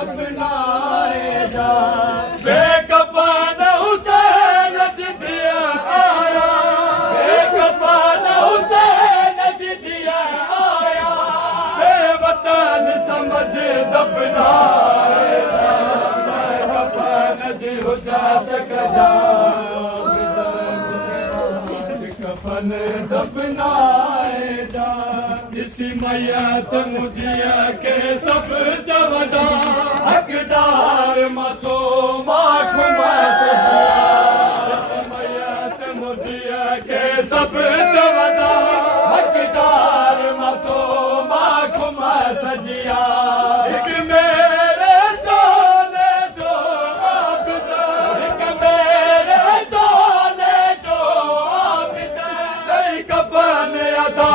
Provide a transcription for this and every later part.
दफनाएगा बेकफन हुसैन जिदिया आया बेकफन हुसैन जिदिया आया बेवतन समझ दफनाएगा कफन जी हुजात कजा कफन दफनाएगा इसी मैयत मुझिया के सब जवदा हकदार मासूमा खुमा सजिया इसी मैयत मुझिया के सब जवदा हकदार मासूमा खुमा सजिया एक मेरे चोले जो आबिदा एक मेरे चोले जो आबिदा नहीं कफन अदा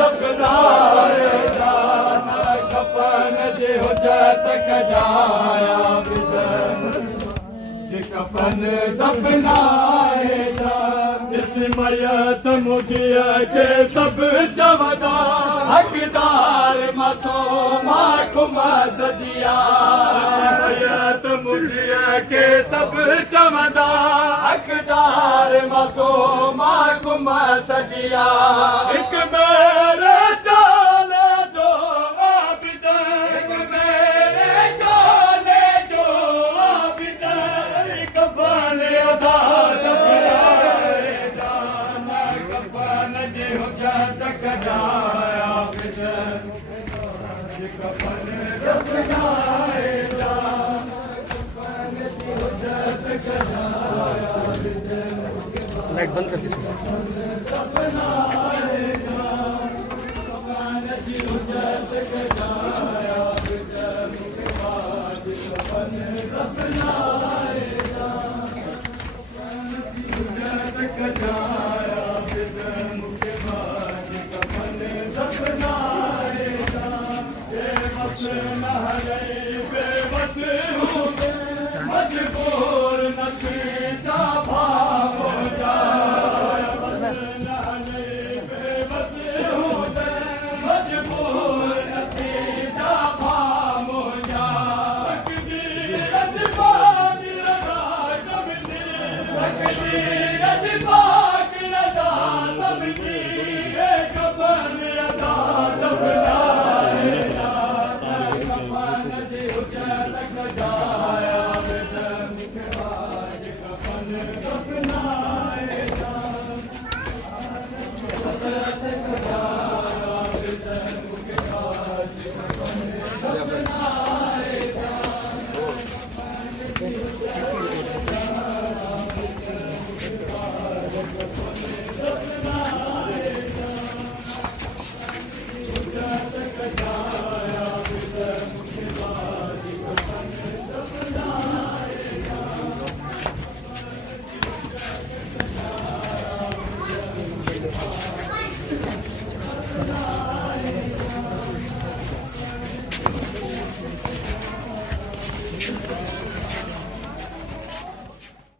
दफनाए जाना कफन जे हुजत कजाया बिदन जे कफन दफनाए जान इस मैयत मुझिया के सब जवदा हकदार मासूमा खुमा सजिया मैयत मुझिया के सब जवदा हकदार मासूमा खुमा सजिया एक मेरे चोले जो आबिदा एक मेरे चोले जो आबिदा कफन अदा दफनाए जाना कफन जे हुजत कजाया बिदन कफन दफनाए जाना कफन जे हुजत कजाया बिदन लाइट बंद कर दीजिए कजाया